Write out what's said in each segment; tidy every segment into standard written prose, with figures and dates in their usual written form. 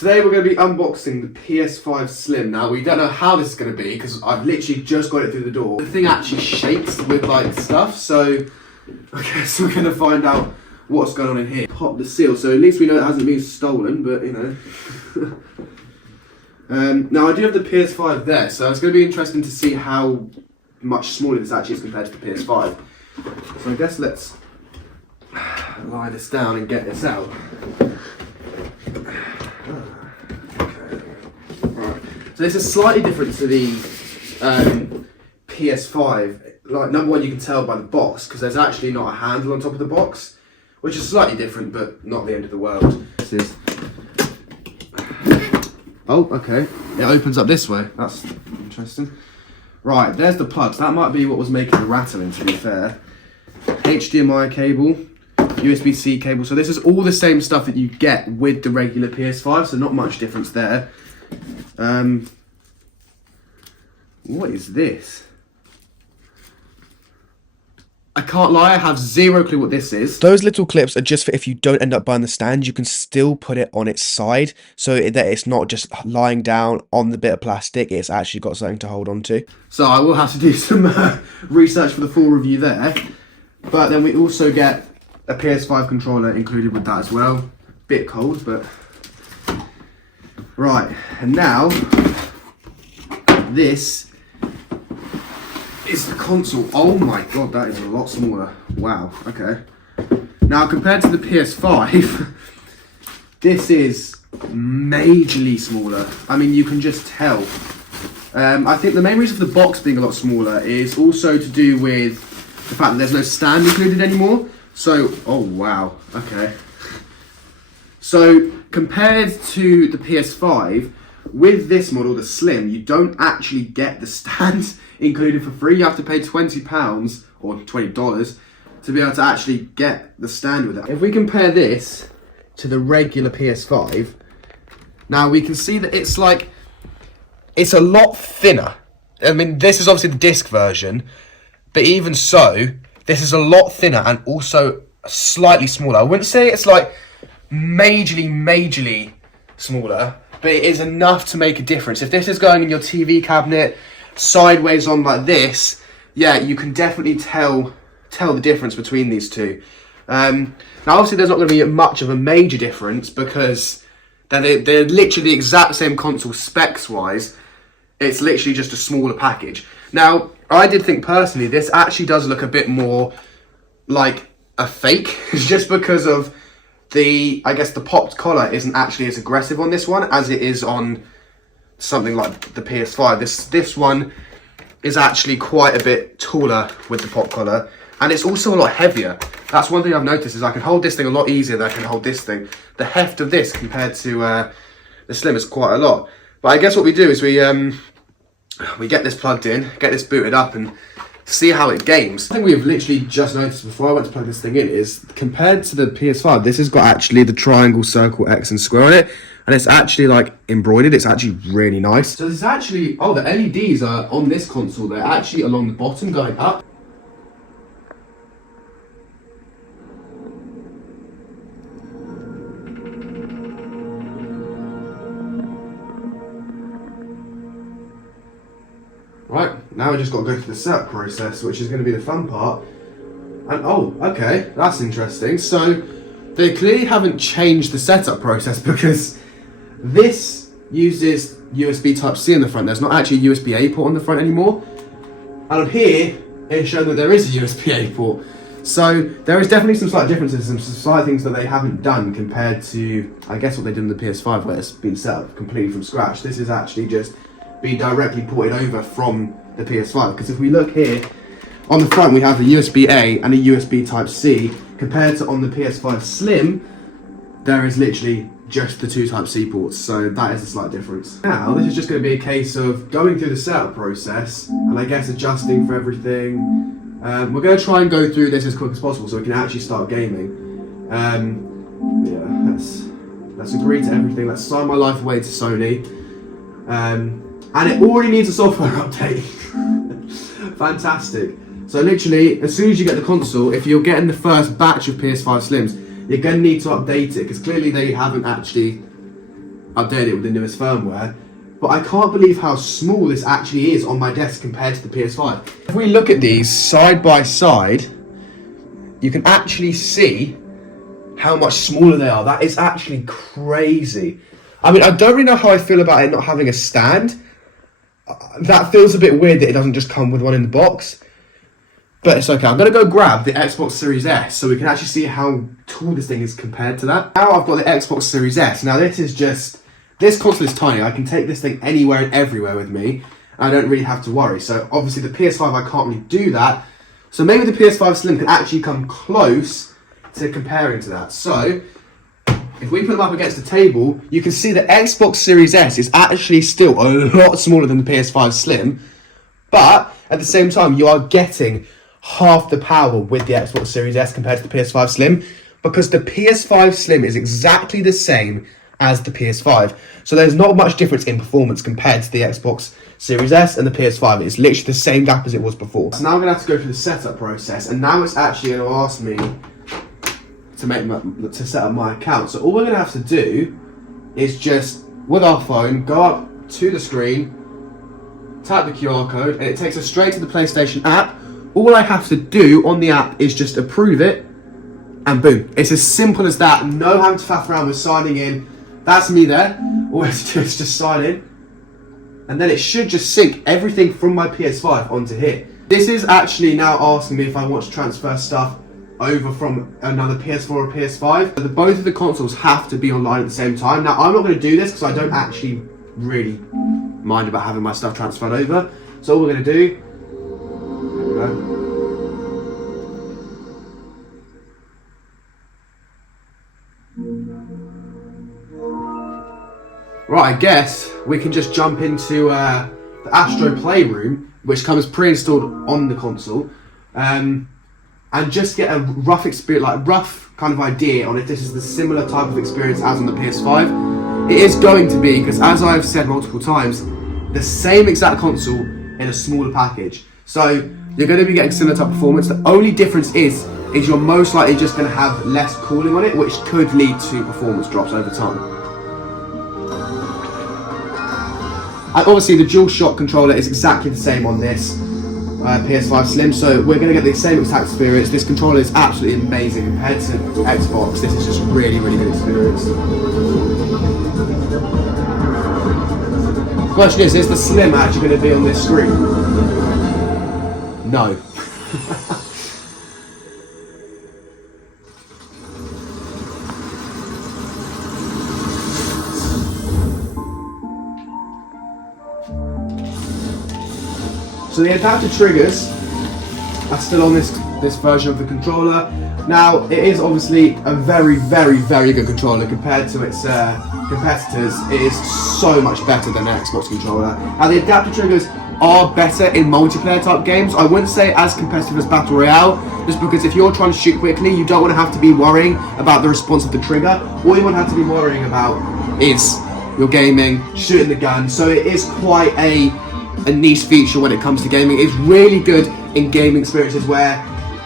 Today we're going to be unboxing the PS5 Slim. Now we don't know how this is going to be because I've literally just got it through the door. The thing actually shakes with like stuff, so I guess we're going to find out what's going on in here. Pop the seal, so at least we know it hasn't been stolen, but you know. Now I do have the PS5 there, so it's going to be interesting to see how much smaller this actually is compared to the PS5. So I guess let's lie this down and get this out. So this is slightly different to the PS5. Like, number one, you can tell by the box because there's actually not a handle on top of the box, which is slightly different, but not the end of the world. This is. Oh, okay. It opens up this way. That's interesting. Right, there's the plugs. That might be what was making the rattling, to be fair. HDMI cable, USB-C cable. So this is all the same stuff that you get with the regular PS5, so not much difference there. What is this? I can't lie, I have zero clue what this is. Those little clips are just for if you don't end up buying the stand, you can still put it on its side so that it's not just lying down on the bit of plastic, it's actually got something to hold on to. So I will have to do some research for the full review there. But then we also get a PS5 controller included with that as well. Bit cold, but... Right, and now, this is the console. Oh my god, that is a lot smaller. Wow, okay. Now, compared to the PS5, this is majorly smaller. I mean, you can just tell. I think the main reason for the box being a lot smaller is also to do with the fact that there's no stand included anymore. So, oh wow, okay. So, compared to the PS5, with this model, the Slim, you don't actually get the stand included for free. You have to pay £20 or $20 to be able to actually get the stand with it. If we compare this to the regular PS5, now we can see that it's a lot thinner. I mean, this is obviously the disc version, but even so, this is a lot thinner and also slightly smaller. I wouldn't say it's like majorly smaller, but it is enough to make a difference. If this is going in your TV cabinet sideways on like this, yeah, you can definitely tell the difference between these two. Now obviously there's not going to be much of a major difference because they're literally the exact same console specs wise. It's literally just a smaller package. Now I did think personally this actually does look a bit more like a fake just because of I guess the popped collar isn't actually as aggressive on this one as it is on something like the PS5. This one is actually quite a bit taller with the pop collar, and it's also a lot heavier. That's one thing I've noticed is I can hold this thing a lot easier than I can hold this thing. The heft of this compared to the Slim is quite a lot. But I guess what we do is we get this plugged in, get this booted up, and see how it games. The thing we've literally just noticed before I went to plug this thing in is, compared to the PS5, this has got actually the triangle, circle, X and square on it, and it's actually like embroidered. It's actually really nice. So there's actually, oh, the LEDs are on this console, they're actually along the bottom going up. Right, now we just got to go through the setup process, which is going to be the fun part. And oh, okay, that's interesting. So they clearly haven't changed the setup process because this uses USB Type-C on the front. There's not actually a USB-A port on the front anymore. And on here, it's shown that there is a USB-A port. So there is definitely some slight differences, some slight things that they haven't done compared to, I guess, what they did in the PS5, where it's been set up completely from scratch. This is actually just being directly ported over from the PS5, because if we look here on the front we have a USB-A and a USB Type-C. Compared to on the PS5 Slim, there is literally just the two Type-C ports, so that is a slight difference. Now this is just going to be a case of going through the setup process and I guess adjusting for everything. We're going to try and go through this as quick as possible so we can actually start gaming. Yeah, let's agree to everything. Let's sign my life away to Sony. And it already needs a software update. Fantastic. So literally, as soon as you get the console, if you're getting the first batch of PS5 Slims, you're going to need to update it, because clearly they haven't actually updated it with the newest firmware. But I can't believe how small this actually is on my desk compared to the PS5. If we look at these side by side, you can actually see how much smaller they are. That is actually crazy. I mean, I don't really know how I feel about it not having a stand. That feels a bit weird that it doesn't just come with one in the box. But it's okay. I'm going to go grab the Xbox Series S so we can actually see how tall this thing is compared to that. Now I've got the Xbox Series S. Now this console is tiny. I can take this thing anywhere and everywhere with me. I don't really have to worry. So obviously the PS5, I can't really do that. So maybe the PS5 Slim can actually come close to comparing to that. So if we put them up against the table, you can see the Xbox Series S is actually still a lot smaller than the PS5 Slim. But at the same time, you are getting half the power with the Xbox Series S compared to the PS5 Slim, because the PS5 Slim is exactly the same as the PS5. So there's not much difference in performance compared to the Xbox Series S and the PS5. It's literally the same gap as it was before. So now I'm going to have to go through the setup process, and now it's actually going to ask me to set up my account. So all we're going to have to do is just, with our phone, go up to the screen, tap the QR code, and it takes us straight to the PlayStation app. All I have to do on the app is just approve it, and boom. It's as simple as that. No having to faff around with signing in. That's me there. All I have to do is just sign in, and then it should just sync everything from my PS5 onto here. This is actually now asking me if I want to transfer stuff over from another PS4 or PS5. But both of the consoles have to be online at the same time. Now, I'm not going to do this because I don't actually really mind about having my stuff transferred over. So all we're going to do, there we go. Right, I guess we can just jump into the Astro Playroom, which comes pre-installed on the console, and just get a rough experience, like rough kind of idea on if this is the similar type of experience as on the PS5. It is going to be, because as I've said multiple times, the same exact console in a smaller package. So you're going to be getting similar type of performance. The only difference is you're most likely just going to have less cooling on it, which could lead to performance drops over time. And obviously the DualShock controller is exactly the same on this PS5 Slim, so we're going to get the same exact experience. This controller is absolutely amazing compared to Xbox. This is just really, really good experience. The question is the Slim actually going to be on this screen? No. So the adaptive triggers are still on this version of the controller. Now, it is obviously a very, very, very good controller compared to its competitors. It is so much better than an Xbox controller. Now, the adaptive triggers are better in multiplayer type games. I wouldn't say as competitive as Battle Royale, just because if you're trying to shoot quickly, you don't want to have to be worrying about the response of the trigger. All you want to have to be worrying about is your gaming, shooting the gun. So it is quite a niche feature when it comes to gaming. It's really good in gaming experiences where,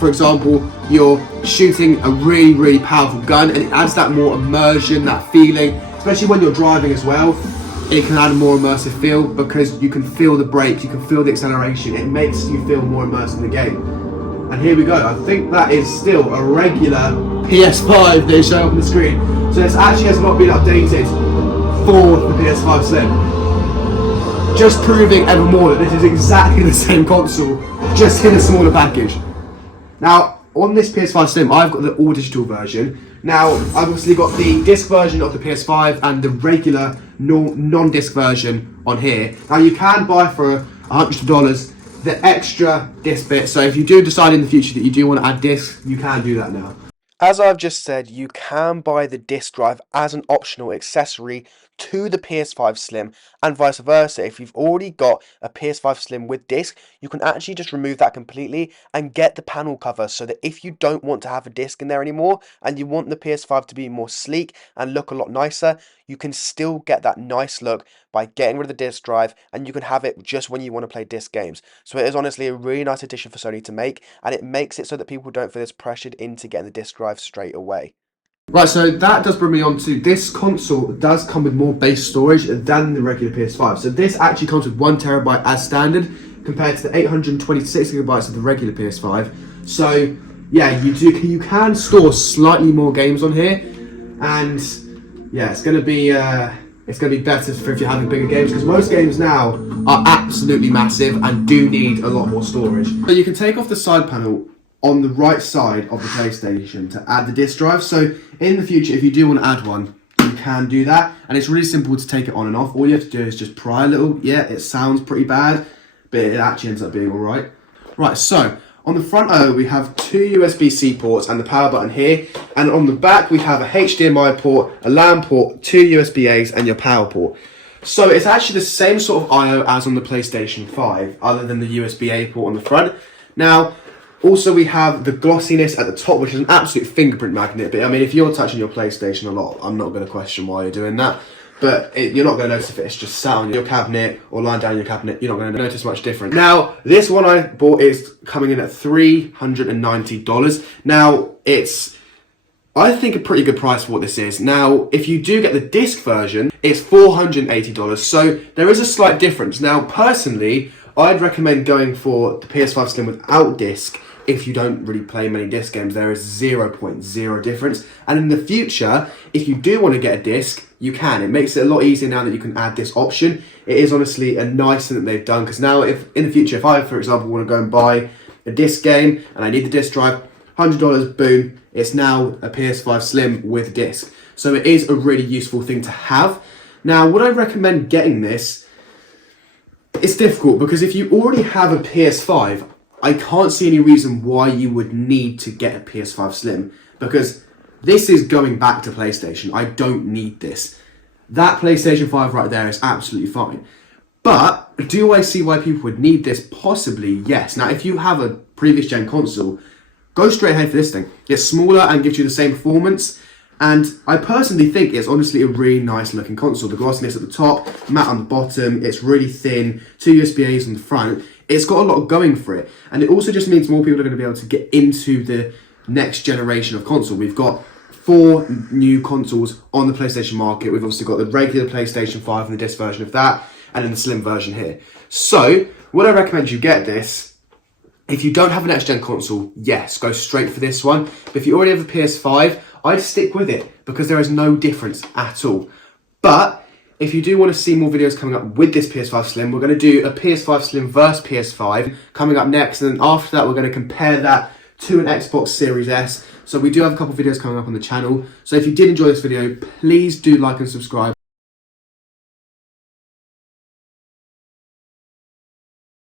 for example, you're shooting a really, really powerful gun, and it adds that more immersion, that feeling, especially when you're driving as well. It can add a more immersive feel because you can feel the brakes, you can feel the acceleration. It makes you feel more immersed in the game. And here we go. I think that is still a regular PS5 they show up on the screen. So this actually has not been updated for the PS5 Slim. Just proving ever more that this is exactly the same console, just in a smaller package. Now, on this PS5 Slim, I've got the all-digital version. Now, I've obviously got the disc version of the PS5 and the regular non-disc version on here. Now, you can buy for $100 the extra disc bit, so if you do decide in the future that you do want to add discs, you can do that now. As I've just said, you can buy the disc drive as an optional accessory to the PS5 Slim, and vice versa. If you've already got a PS5 Slim with disc, you can actually just remove that completely and get the panel cover, so that if you don't want to have a disc in there anymore and you want the PS5 to be more sleek and look a lot nicer, you can still get that nice look by getting rid of the disc drive, and you can have it just when you want to play disc games. So it is honestly a really nice addition for Sony to make, and it makes it so that people don't feel as pressured into getting the disc drive straight away. Right, so that does bring me on to this console does come with more base storage than the regular PS5. So this actually comes with 1 TB as standard compared to the 826 gigabytes of the regular PS5. So yeah, you can store slightly more games on here, and yeah, it's gonna be better for if you're having bigger games, because most games now are absolutely massive and do need a lot more storage. So you can take off the side panel on the right side of the PlayStation to add the disc drive. So in the future, if you do want to add one, you can do that, and it's really simple to take it on and off. All you have to do is just pry a little. Yeah, it sounds pretty bad, but it actually ends up being all right. Right, so on the front we have 2 USB-C ports and the power button here, and on the back we have a HDMI port, a LAN port, 2 USB-As and your power port. So it's actually the same sort of I/O as on the PlayStation 5, other than the USB-A port on the front. Now, also we have the glossiness at the top, which is an absolute fingerprint magnet. But I mean, if you're touching your PlayStation a lot, I'm not going to question why you're doing that. But you're not going to notice if it's just sat on your cabinet or lying down in your cabinet. You're not going to notice much difference. Now, this one I bought is coming in at $390. Now, it's, I think, a pretty good price for what this is. Now, if you do get the disc version, it's $480. So there is a slight difference. Now, personally, I'd recommend going for the PS5 Slim without disc. If you don't really play many disc games, there is 0.0 difference. And in the future, if you do want to get a disc, you can. It makes it a lot easier now that you can add this option. It is honestly a nice thing that they've done, because now if in the future, if I, for example, want to go and buy a disc game and I need the disc drive, $100, boom, it's now a PS5 Slim with disc. So it is a really useful thing to have. Now, would I recommend getting this? It's difficult, because if you already have a PS5, I can't see any reason why you would need to get a PS5 Slim, because this is going back to PlayStation. I don't need this. That PlayStation 5 right there is absolutely fine. But do I see why people would need this? Possibly, yes. Now, if you have a previous gen console, go straight ahead for this thing. It's smaller and gives you the same performance. And I personally think it's honestly a really nice looking console. The glossiness at the top, matte on the bottom, it's really thin, 2 USB-As on the front. It's got a lot going for it. And it also just means more people are going to be able to get into the next generation of console. We've got 4 new consoles on the PlayStation market. We've obviously got the regular PlayStation 5 and the disc version of that, and then the Slim version here. So, would I recommend you get this? If you don't have a next gen console, yes, go straight for this one. But if you already have a PS5, I'd stick with it, because there is no difference at all. But if you do want to see more videos coming up with this PS5 Slim, we're going to do a PS5 Slim versus PS5 coming up next, and then after that we're going to compare that to an Xbox Series S. So we do have a couple of videos coming up on the channel. So if you did enjoy this video, please do like and subscribe.